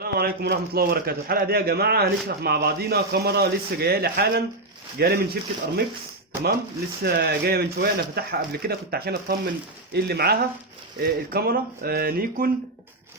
السلام عليكم ورحمة الله وبركاته. الحلقة دي يا جماعة هنشرح مع بعضينا كاميرا لسه جاية لي حالا، جاية لي من شركة ارمكس. تمام، لسه جاية من شوية. انا فتحها قبل كده كنت عشان اطمن ايه اللي معاها. الكاميرا نيكون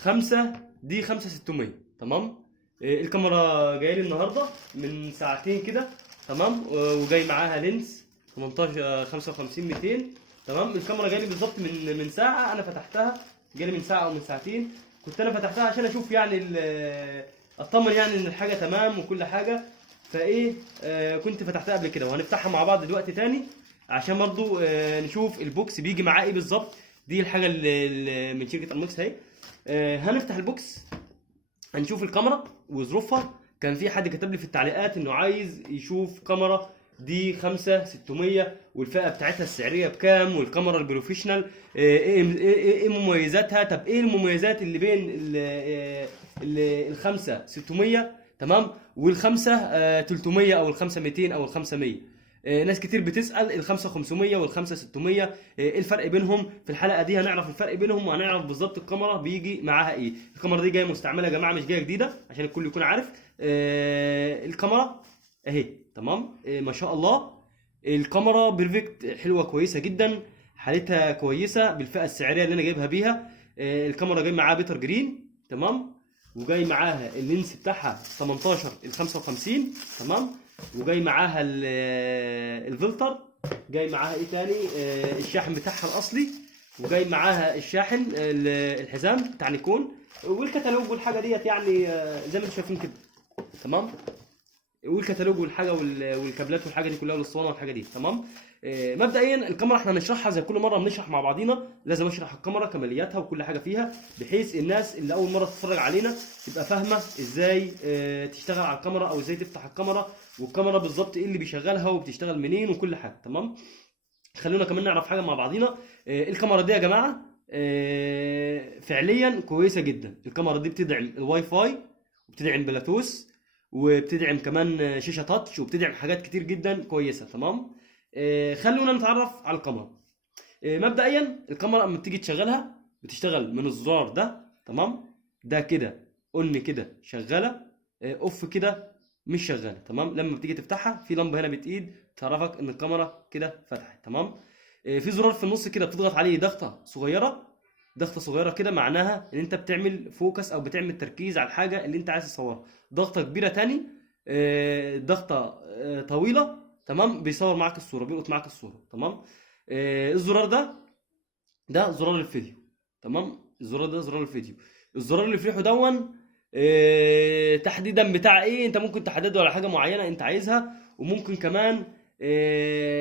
5 دي 5600. تمام. الكاميرا جاية لي النهاردة من ساعتين كده. تمام. وجاي معاها لينس 18 55 200. تمام. الكاميرا جايه لي بالظبط من ساعه. انا فتحتها، جالي من ساعه او من ساعتين. كنت انا فتحتها عشان اشوف يعني اطمن يعني ان الحاجه تمام وكل حاجه. فايه كنت فتحتها قبل كده وهنفتحها مع بعض دلوقتي تاني عشان برضو نشوف البوكس بيجي معاه ايه بالظبط. دي الحاجه اللي من شركه المكس اهي. هنفتح البوكس، هنشوف الكاميرا وظروفها. كان في حد كتب لي في التعليقات انه عايز يشوف كاميرا دي 5600 والفئه بتاعتها السعريه بكام، والكاميرا البروفيشنال إيه مميزاتها. طب ايه المميزات اللي بين ال 5600 تمام والخمسه 300 او الخمسه 200 او الخمسه 100؟ ناس كتير بتسأل الخمسة 500 والخمسة 600 ايه الفرق بينهم. في الحلقة دي هنعرف الفرق بينهم وهنعرف بالظبط الكاميرا بيجي معاها ايه. الكاميرا دي جاية مستعملة يا جماعة، مش جاية جديدة عشان الكل يكون عارف. الكاميرا اهي. تمام. ما شاء الله الكاميرا بيرفكت، حلوة كويسة جدا، حالتها كويسة بالفئة السعرية اللي انا جايبها بيها. الكاميرا جاي معاها بيتر جرين. تمام. وجاي معاها اللينس بتاعها 18 ال 55. تمام. وجاي معاها الفلتر. جاي معاها ايه تاني؟ الشاحن بتاعها الاصلي. وجاي معاها الشاحن الحزام بتاع نيكون والكتالوج والحاجه ديت يعني زي ما انتم شايفين كده. تمام. والكتالوج والحاجه والكابلات والحاجه دي كلها والاسطوانه والحاجه دي. تمام. مبدئيا الكاميرا احنا هنشرحها زي كل مره بنشرح مع بعضينا. لازم اشرح الكاميرا كمالياتها وكل حاجه فيها بحيث الناس اللي اول مره تتفرج علينا تبقى فاهمه ازاي تشتغل على الكاميرا او ازاي تفتح الكاميرا، والكاميرا بالظبط ايه اللي بيشغلها وبتشتغل منين وكل حاجه. تمام. خلونا كمان نعرف حاجه مع بعضينا. الكاميرا دي يا جماعه فعليا كويسه جدا. الكاميرا دي بتدعم الواي فاي وبتدعم بلوتوث وبتدعم كمان شاشه تاتش وبتدعم حاجات كتير جدا كويسه. تمام. خلونا نتعرف على الكاميرا. مبدئيا الكاميرا اما بتيجي تشغلها بتشتغل من الزرار ده. تمام. ده كده اون كده شغاله، اوف كده مش شغاله. تمام. لما بتيجي تفتحها في لمبه هنا بتقيد تعرفك ان الكاميرا كده فتحت. تمام. في زرار في النص كده بتضغط عليه ضغطه صغيره. ضغطه صغيره كده معناها ان انت بتعمل فوكس او بتعمل تركيز على الحاجه اللي انت عايز تصورها. ضغطه كبيره تاني ضغطه طويله. تمام. بيصور معاك الصوره، بيلقط معاك الصوره. تمام. الزرار ده زرار الفيديو. تمام. الزرار ده زرار الفيديو. الزرار اللي فيه دون تحديدا بتاع ايه، انت ممكن تحدده على حاجه معينه انت عايزها، وممكن كمان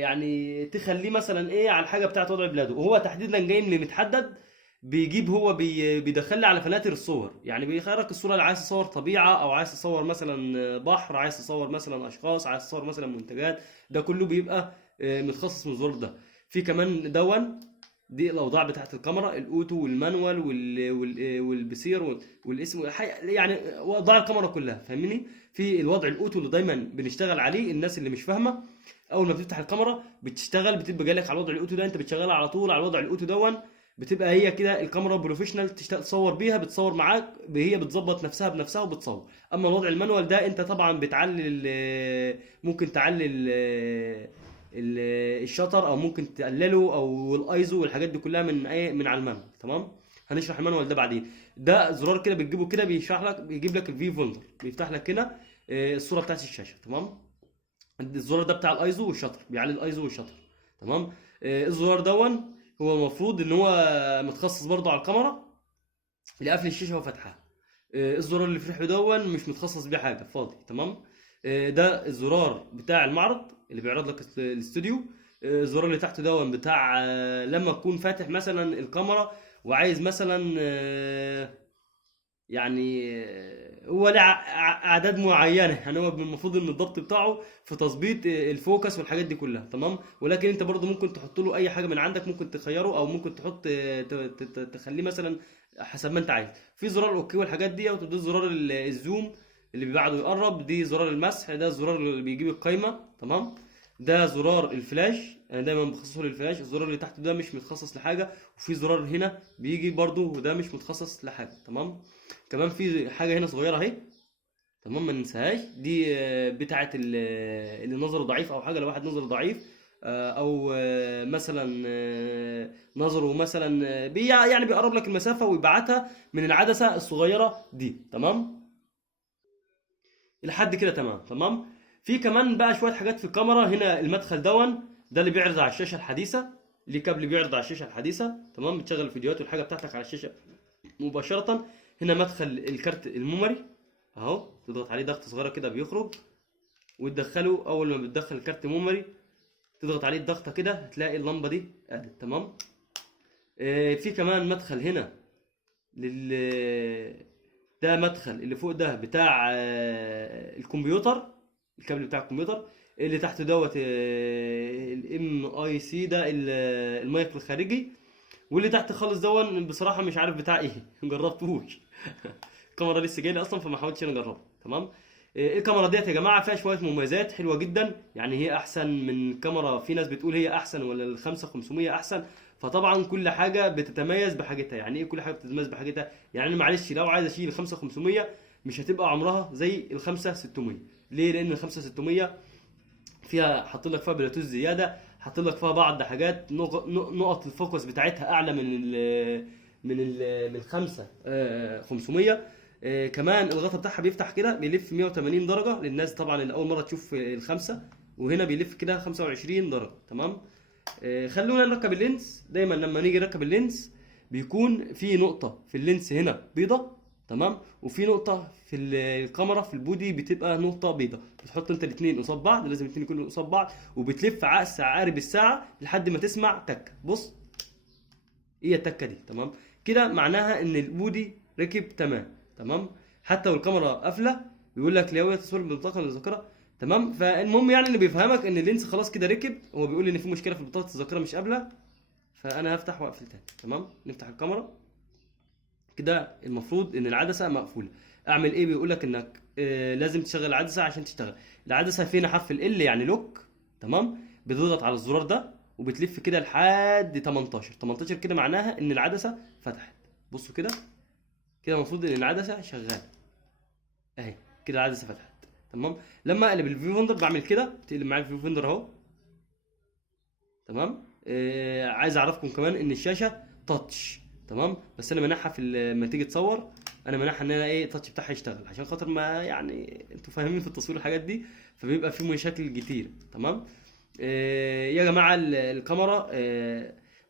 يعني تخليه مثلا ايه على الحاجه بتاعت وضع بلاده. وهو تحديدا جاي من متحدد بيجيب هو بيدخل لي على فلاتر الصور. يعني بيخيرك الصوره اللي عايز تصور طبيعه او عايز تصور مثلا بحر، عايز تصور مثلا اشخاص، عايز تصور مثلا منتجات. ده كله بيبقى متخصص من الزرار ده. في كمان دي الاوضاع بتاعت الكاميرا، الاوتو والمانوال والبسير والاسم يعني اوضاع الكاميرا كلها. فاهمني؟ في الوضع الاوتو اللي دايما بنشتغل عليه. الناس اللي مش فاهمه اول ما بتفتح الكاميرا بتشتغل بتبقى جالك على الوضع الاوتو ده، انت بتشغلها على طول على الوضع الاوتو بتبقى هي كده الكاميرا بروفيشنال تصور بيها، بتصور معاك، هي بتظبط نفسها بنفسها وبتصور. اما الوضع المانوال ده انت طبعا بتعلل، ممكن تعلل الشطر او ممكن تقلله او الايزو والحاجات دي كلها من ايه من على المانوال. تمام. هنشرح المانوال ده بعدين. ده زرار كده بتجيبه كده بيشرح لك، بيجيب لك الفي فولدر، بيفتح لك هنا الصوره بتاعت الشاشه. تمام. الزرار ده بتاع الايزو والشطر، بيعلي الايزو والشطر. تمام. الزرار هو المفروض ان هو متخصص برضه على الكاميرا لقفل الشاشه وفتحها. الزرار اللي في ريحه مش متخصص بيه حاجه، فاضي. تمام. ده الزرار بتاع المعرض اللي بيعرض لك الاستوديو. الزرار اللي تحته بتاع لما تكون فاتح مثلا الكاميرا وعايز مثلا يعني هو له اعداد معينه. يعني هو المفروض ان الضبط بتاعه في تظبيط الفوكس والحاجات دي كلها. تمام. ولكن انت برضو ممكن تحط له اي حاجه من عندك، ممكن تخيره او ممكن تحط تخليه مثلا حسب ما انت عايز. في زرار الاوكي والحاجات دي، وده زرار الزوم اللي بيبعد ويقرب، دي زرار المسح، ده الزرار اللي بيجيب القايمه. تمام. ده زرار الفلاش، انا دايما بخصصه للفلاش. الزرار اللي تحته ده مش متخصص لحاجه، وفي زرار هنا بيجي برضو وده مش متخصص لحاجه. تمام. كمان في حاجه هنا صغيره اهي، تمام، ما ننساهاش دي، بتاعه اللي نظره ضعيف او حاجه، لو واحد نظره ضعيف او مثلا نظره مثلا يعني بيقرب لك المسافه ويبعتها من العدسه الصغيره دي. تمام. لحد كده تمام. تمام. في كمان بقى شويه حاجات في الكاميرا. هنا المدخل ده اللي بيعرض على الشاشه الحديثه، ليه كابل بيعرض على الشاشه الحديثه. تمام. بتشغل الفيديوهات والحاجه بتاعتك على الشاشه مباشره. هنا مدخل الكارت الميموري اهو، تضغط عليه ضغطه صغيره كده بيخرج وتدخله. اول ما بتدخل الكارت ميموري تضغط عليه الضغطه كده هتلاقي اللمبه دي قلت. تمام. في كمان مدخل هنا لل ده مدخل اللي فوق ده بتاع الكمبيوتر، الكابل بتاع الكمبيوتر. اللي تحته دوت الام اي سي ده المايك الخارجي. واللي تحت خالص دون بصراحه مش عارف بتاع ايه مجربتهوش. الكاميرا لسه جايه لي اصلا فما حاولتش انا اجربها. تمام. الكاميرا ديت يا جماعه فيها شويه مميزات حلوه جدا، يعني هي احسن من كاميرا. في ناس بتقول هي احسن ولا ال 5500 احسن. فطبعا كل حاجه بتتميز بحاجتها. يعني ايه كل حاجه بتتميز بحاجتها؟ يعني معلش لو عايز اشيل 5500 مش هتبقى عمرها زي ال 5600. ليه؟ لان ال 5600 فيها حاط لك فيها بلوتوث زياده، حاط لك فيها بعض حاجات، نقط الفوكس بتاعتها اعلى من 500. كمان الغطا بتاعها بيفتح كده بيلف 180 درجه للناس طبعا اللي اول مره تشوف الخمسه، وهنا بيلف كده 25 درجه. تمام. خلونا نركب اللينس. دايما لما نيجي نركب اللينس بيكون في نقطه في اللينس هنا بيضه، تمام، وفي نقطه في الكاميرا في البودي بتبقى نقطه بيضه. بتحط انت الاثنين قصاد بعض، لازم الاثنين يكونوا قصاد بعض، وبتلف عقس عقارب الساعه لحد ما تسمع تكه. بص ايه التكه دي. تمام. كده معناها ان البودي ركب تمام. تمام. حتى والكاميرا قافله بيقول لك لا تصوير ببطاقه الذاكره. تمام. فالمهم يعني اللي بيفهمك ان اللينس خلاص كده ركب. هو بيقول لي ان في مشكله في بطاقه الذاكره مش قابله، فانا هفتح واقفل تاني. تمام. نفتح الكاميرا كده، المفروض ان العدسه مقفوله. اعمل ايه؟ بيقول لك انك لازم تشغل العدسه عشان تشتغل. العدسه فينا حرف ال يعني لوك. تمام. بتضغط على الزرار ده وبتلف كده لحد 18 كده، معناها ان العدسه فتحت. بصوا كده، كده المفروض ان العدسه شغاله اهي، كده العدسه فتحت. تمام. لما اقلب الفيو فيندر بعمل كده، بتقلب معايا الفيو فيندر اهو. تمام. عايز اعرفكم كمان ان الشاشه تاتش. تمام. بس انا منحها في لما تيجي تصور، انا منحها ان انا ايه التاتش بتاعها يشتغل، عشان خاطر ما يعني انتوا فاهمين في التصوير الحاجات دي، فبيبقى فيه مشاكل كتير. تمام. يا جماعه الكاميرا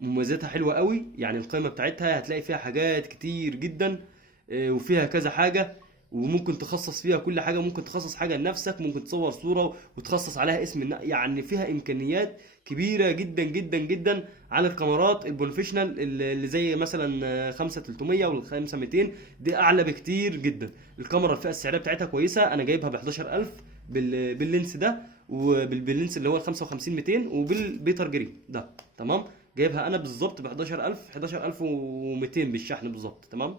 مميزاتها حلوه قوي. يعني القائمه بتاعتها هتلاقي فيها حاجات كتير جدا، وفيها كذا حاجه، وممكن تخصص فيها كل حاجه. ممكن تخصص حاجه لنفسك، ممكن تصور صوره وتخصص عليها اسم يعني فيها امكانيات كبيره جدا جدا جدا عن الكاميرات البروفيشنال اللي زي مثلا 5300 وال 5200. دي اعلى بكتير جدا. الكاميرا الفئه السعريه بتاعتها كويسه. انا جايبها ب 11000 باللينس ده، وباللينس اللي هو ال 55 200، وبالبيتر جرين ده. تمام. جايبها انا بالظبط ب 11200 بالشحن بالظبط. تمام.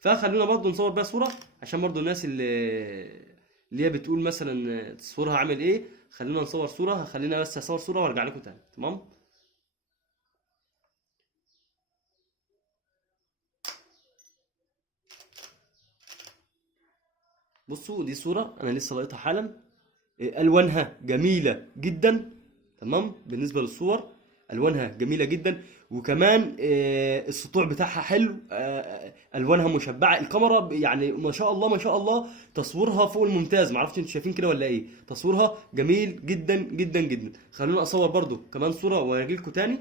فخلونا برضو نصور بيها صوره، عشان برضو الناس اللي هي بتقول مثلا تصويرها عامل ايه. خلونا نصور صوره. خلينا بس اصور صوره وارجع لكم تاني. تمام. بصوا دي صوره انا لسه لقيتها حالا. الوانها جميله جدا. تمام. بالنسبه للصور الوانها جميله جدا، وكمان السطوع بتاعها حلو. الوانها مشبعه. الكاميرا يعني ما شاء الله ما شاء الله، تصويرها فوق الممتاز. معرفش انتوا شايفين كده ولا ايه. تصويرها جميل جدا جدا جدا. خلونا اصور برضو كمان صوره واجي لكم تاني.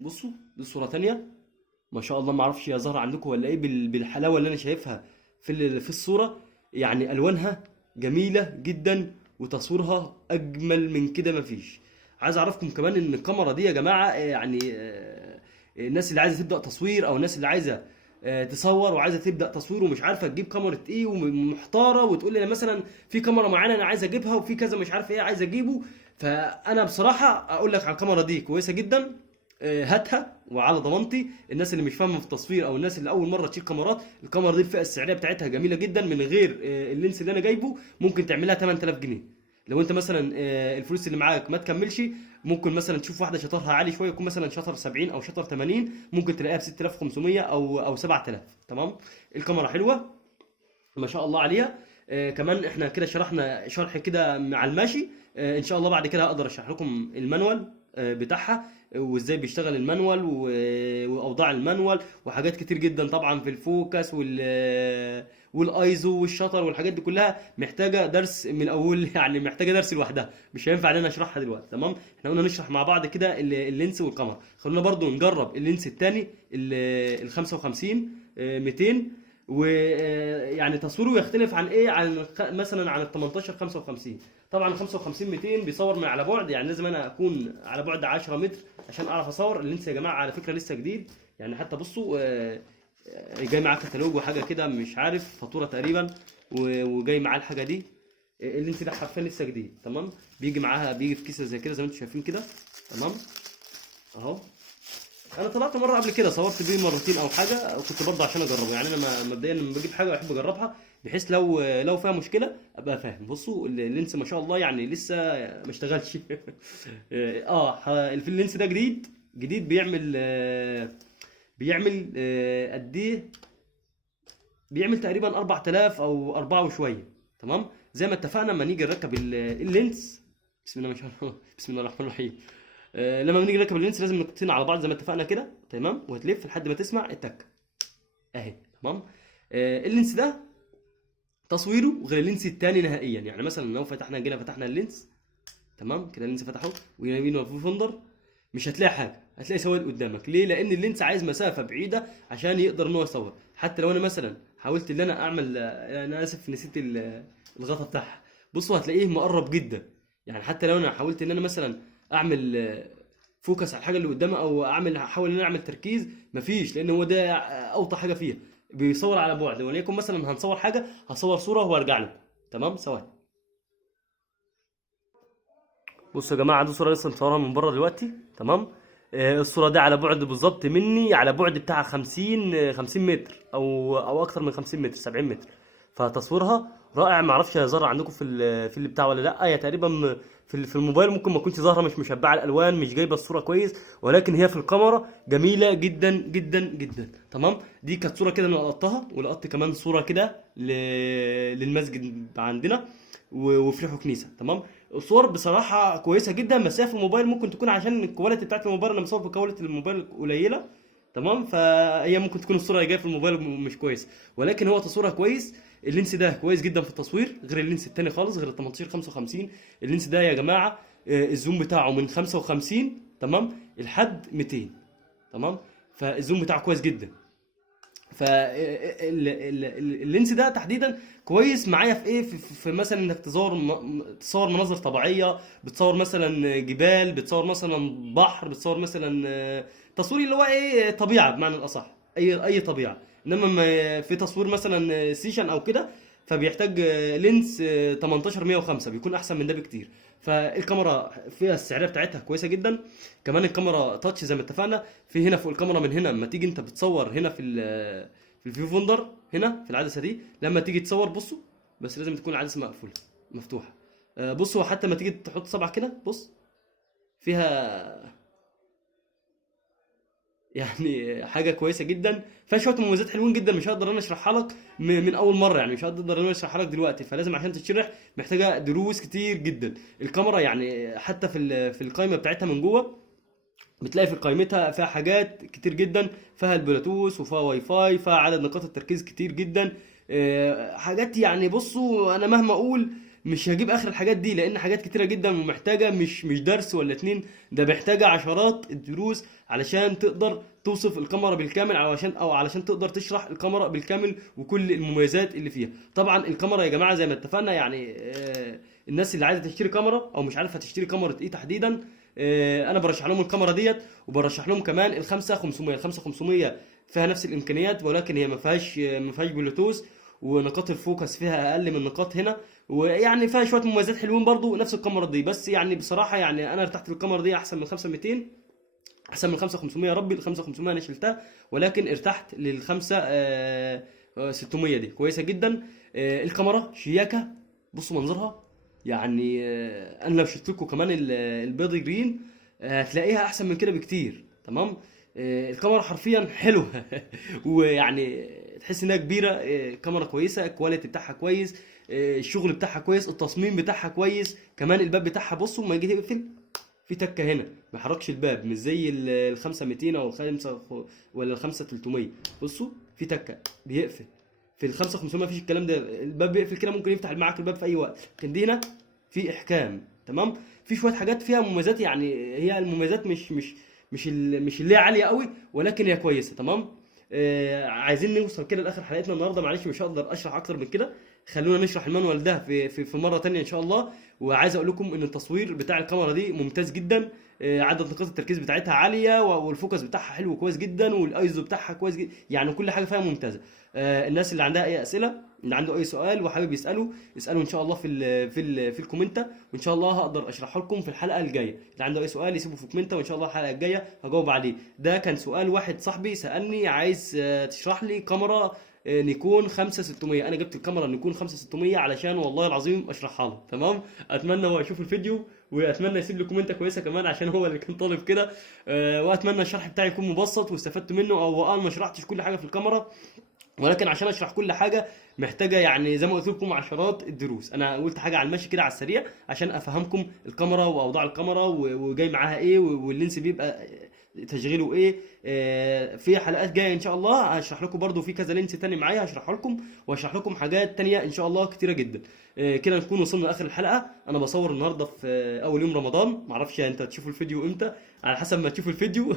بصوا دي صوره تانية. ما شاء الله، ما اعرفش يا ظهر عندكم ولا ايه بالحلاوه اللي انا شايفها في الصوره. يعني الوانها جميله جدا، وتصويرها اجمل من كده مفيش. عايز اعرفكم كمان ان الكاميرا دي يا جماعه يعني الناس اللي عايزه تبدا تصوير، او الناس اللي عايزه تصور وعايزه تبدا تصوير ومش عارفه تجيب كاميرا ايه ومحتاره، وتقول لي مثلا في كاميرا معينه انا عايز اجيبها، وفي كذا مش عارف ايه عايز اجيبه. فانا بصراحه اقول لك على الكاميرا دي كويسه جدا، هاتها وعلى ضمانتي. الناس اللي مش فاهمه في التصوير او الناس اللي اول مره تشيل كاميرات، الكاميرا دي الفئه السعريه بتاعتها جميله جدا، من غير اللينس اللي انا جايبه ممكن تعملها 8000 جنيه. لو انت مثلا الفلوس اللي معاك ما تكملش، ممكن مثلا تشوف واحده شطرها عالي شويه، يكون مثلا شطر 70 او شطر 80، ممكن تلاقيها ب 6500 او 7000. تمام. الكاميرا حلوه ما شاء الله عليها. كمان احنا كده شرحنا شرح كده مع الماشي. ان شاء الله بعد كده اقدر اشرح لكم المانوال بتاعها، وازاي بيشتغل المانوال واوضاع المانوال وحاجات كتير جدا طبعا في الفوكس والايزو والشطر والحاجات دي كلها محتاجه درس من الاول يعني محتاجه درس لوحدها، مش هينفع علينا اشرحها دلوقتي. تمام. احنا قلنا نشرح مع بعض كده اللينس والكاميرا. خلونا برضو نجرب اللينس الثاني ال 55 200، ويعني تصويره يختلف عن ايه، عن مثلا عن ال 18 55. طبعا 55 200 بيصور من على بعد، يعني لازم انا اكون على بعد 10 متر عشان اعرف اصور. اللينس يا جماعه على فكره لسه جديد، يعني حتى بصوا جاي معاه كتالوج وحاجه كده مش عارف فاتوره تقريبا، وجاي معاه الحاجه دي. اللينس ده حرفيا لسه جديد. تمام. بيجي معاها، بيجي في كيسه زي كده زي ما انتم شايفين كده. تمام اهو. انا طلعت مره قبل كده صورت بيه مرتين او حاجه، كنت برضه عشان اجربه. يعني انا مبدئيا لما بجيب حاجه بحب اجربها، بحيث لو فيها مشكله ابقى فاهم. بصوا اللينس ما شاء الله يعني لسه ما اشتغلش. في اللينس ده جديد جديد، بيعمل قد ايه، بيعمل تقريبا 4000 او 4 وشويه. تمام. زي ما اتفقنا لما نيجي نركب اللينس، بسم الله ما شاء الله، بسم الله الرحمن الرحيم. لما بنيجي نركب اللينس لازم نقطين على بعض زي ما اتفقنا كده. تمام. وهتلف لحد ما تسمع التك اهي. تمام. اللينس ده تصويره غير اللينس التاني نهائيا. يعني مثلا لو جينا فتحنا اللينس، تمام كده اللينس فتحه ويمين في فندر، مش هتلاقي حاجه، هتلاقي سواد قدامك. ليه؟ لان اللينس عايز مسافه بعيده عشان يقدر ان هو يصور. حتى لو انا مثلا حاولت ان انا اعمل انا اسف نسيت الغطا بتاعها. بصوا هتلاقيه مقرب جدا. يعني حتى لو انا حاولت ان انا مثلا اعمل فوكس على الحاجه اللي قدامي، او احاول ان انا اعمل تركيز، مفيش، لان هو ده اوطى حاجه فيها، بيصور على بعد. وليكن مثلا هنصور حاجه، هصور صوره وارجع لكم. تمام. ثواني. بصوا يا جماعه، دي صوره لسه مصورها من بره دلوقتي. تمام. الصوره دي على بعد بالظبط مني، على بعد بتاع 50 متر او اكتر من 50 متر، 70 متر. فتصويرها رائع. ما اعرفش هي ظاهره عندكم في اللي بتاع ولا لا. هي تقريبا في الموبايل ممكن ما تكونش ظاهره، مش مشبعه الالوان، مش جايبه الصوره كويس، ولكن هي في الكاميرا جميله جدا جدا جدا. تمام. دي كانت صوره كده انا لقطتها، ولقطت كمان صوره كده للمسجد عندنا وفرحوا كنيسه. تمام. الصور بصراحه كويسه جدا، بس هي في الموبايل ممكن تكون عشان الكواليتي بتاعت الموبايل، انا مصور بكواليتي الموبايل قليله. تمام. فهي ممكن تكون الصوره اللي جايه في الموبايل مش كويس، ولكن هو تصويرها كويس. اللينس ده كويس جدا في التصوير، غير اللينس التاني خالص، غير ال 18 55. اللينس ده يا جماعه الزوم بتاعه من 55 تمام لحد 200. تمام. فالزوم بتاعه كويس جدا. فاللينس ده تحديدا كويس معايا في ايه، في مثلا انك تصور مناظر طبيعيه، بتصور مثلا جبال، بتصور مثلا بحر، بتصور مثلا تصوير اللي هو ايه، طبيعه بمعنى الاصح، اي طبيعه. انما في تصوير مثلا سيشن او كده، فبيحتاج لينس 18 105 بيكون احسن من ده بكتير. فالكاميرا فيها السعريه بتاعتها كويسه جدا. كمان الكاميرا تاتش زي ما اتفقنا. في هنا فوق الكاميرا من هنا لما تيجي انت بتصور هنا في الفيو فوندر هنا في العدسه دي، لما تيجي تصور بصوا، بس لازم تكون العدسه مقفوله مفتوحه. بصوا حتى لما تيجي تحط صبعك كده بص فيها، يعني حاجه كويسه جدا. فيها شويه مميزات حلوين جدا، مش هقدر انا اشرحها لك من اول مره، يعني مش هقدر انا اشرحها لك دلوقتي. فلازم عشان تتشرح محتاجه دروس كتير جدا. الكاميرا يعني حتى في القائمه بتاعتها من جوه بتلاقي في قائمتها فيها حاجات كتير جدا، فيها البلوتوث وفيها واي فاي، فيها عدد نقاط التركيز كتير جدا. حاجات يعني بصوا انا مهما اقول مش هجيب اخر الحاجات دي، لان حاجات كتيره جدا ومحتاجه مش درس ولا اتنين، ده محتاجه عشرات الدروس علشان تقدر توصف الكاميرا بالكامل، علشان تقدر تشرح الكاميرا بالكامل وكل المميزات اللي فيها. طبعا الكاميرا يا جماعه زي ما اتفقنا، يعني الناس اللي عايزه تشتري كاميرا او مش عارفه تشتري كاميرا ايه تحديدا، انا برشح لهم الكاميرا ديت، وبرشح لهم كمان ال 5500. ال 5500 فيها نفس الامكانيات، ولكن هي ما فيهاش بلوتوث، ونقاط الفوكس فيها اقل من نقاط هنا، ويعني فيها شويه مميزات حلوين برضو نفس الكاميرا دي. بس يعني بصراحه يعني انا ارتحت للكاميرا دي احسن من 5200 احسن من 5500 يا ربي. ال 5500 انا شلتها، ولكن ارتحت لل 5 600 دي كويسه جدا. الكاميرا شياكه، بصوا منظرها يعني. انا لو شلت لكم كمان البيض جرين هتلاقيها احسن من كده بكتير. تمام. الكاميرا حرفيا حلوه ويعني تحس انها كبيره. كاميرا كويسه، الكواليتي بتاعها كويس، الشغل بتاعها كويس، التصميم بتاعها كويس. كمان الباب بتاعها بصوا ما يجي تقفل في تكه هنا، ما يحركش الباب، مش زي ال 5200 او ولا ال 5300. بصوا في تكه بيقفل. في ال 5500 مفيش الكلام ده، الباب بيقفل كده، ممكن يفتح معاك الباب في اي وقت. لكن دي هنا في احكام. تمام. في شويه حاجات فيها مميزات، يعني هي المميزات مش اللي هي عاليه قوي، ولكن هي كويسه. تمام. عايزين نوصل كده لاخر حلقتنا النهارده. معلش مش هقدر اشرح اكتر من كده، خلونا نشرح المانوال ده في مره تانية ان شاء الله. وعايز اقول لكم ان التصوير بتاع الكاميرا دي ممتاز جدا. عدد نقاط التركيز بتاعتها عاليه، والفوكس بتاعها حلو كويس جدا، والايزو بتاعها كويس جدا، يعني كل حاجه فيها ممتازه. الناس اللي عندها اي اسئله، اللي عنده اي سؤال وحابب يساله ان شاء الله في الكومنت، وان شاء الله هقدر اشرحه لكم في الحلقه الجايه. اللي عنده اي سؤال يسيبه في الكومنت، وان شاء الله الحلقه الجايه هجاوب عليه. ده كان سؤال واحد صاحبي سالني، عايز تشرح لي كاميرا نيكون 5600. انا جبت الكاميرا نيكون 5600 علشان والله العظيم اشرحها له. تمام. اتمنى هو يشوف الفيديو، واتمنى يسيب لي كومنت كويسه كمان عشان هو اللي كان طالب كده. واتمنى الشرح بتاعي يكون مبسط واستفدت منه، او انا ما شرحتش كل حاجه في الكاميرا، ولكن عشان اشرح كل حاجه محتاجه يعني زي ما قلت لكم عشرات الدروس. انا قلت حاجه على المشي كده على السريع عشان افهمكم الكاميرا واوضاع الكاميرا وجاي معاها ايه، واللينس بيبقى تشغيله ايه. في حلقات جايه ان شاء الله هشرح لكم برضو في كذا لينس تاني معايا هشرحه لكم، وهشرح لكم حاجات تانية ان شاء الله كتيره جدا. كده نكون وصلنا لاخر الحلقه. انا بصور النهارده في اول يوم رمضان، معرفش انت تشوفوا الفيديو امتى، على حسب ما تشوفوا الفيديو.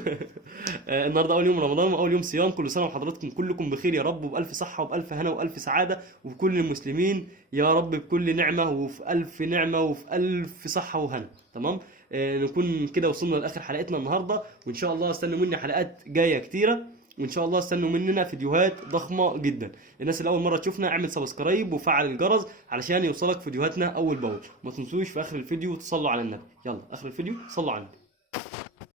النهارده اول يوم رمضان واول يوم صيام. كل سنه وحضراتكم كلكم بخير يا رب، وبالف صحه وبالف هنا وبالف سعاده، وكل المسلمين يا رب بكل نعمه وفي الف نعمه وفي الف صحه وهنا. تمام. نكون كده وصلنا لاخر حلقتنا النهارده، وان شاء الله استنوا مني حلقات جايه كتيره، وان شاء الله استنوا مننا فيديوهات ضخمه جدا. الناس اللي اول مره تشوفنا اعمل سبسكرايب وفعل الجرس علشان يوصلك فيديوهاتنا اول باول. ما تنسوش في اخر الفيديو تصلوا على النبي. يلا اخر الفيديو صلوا على النبي.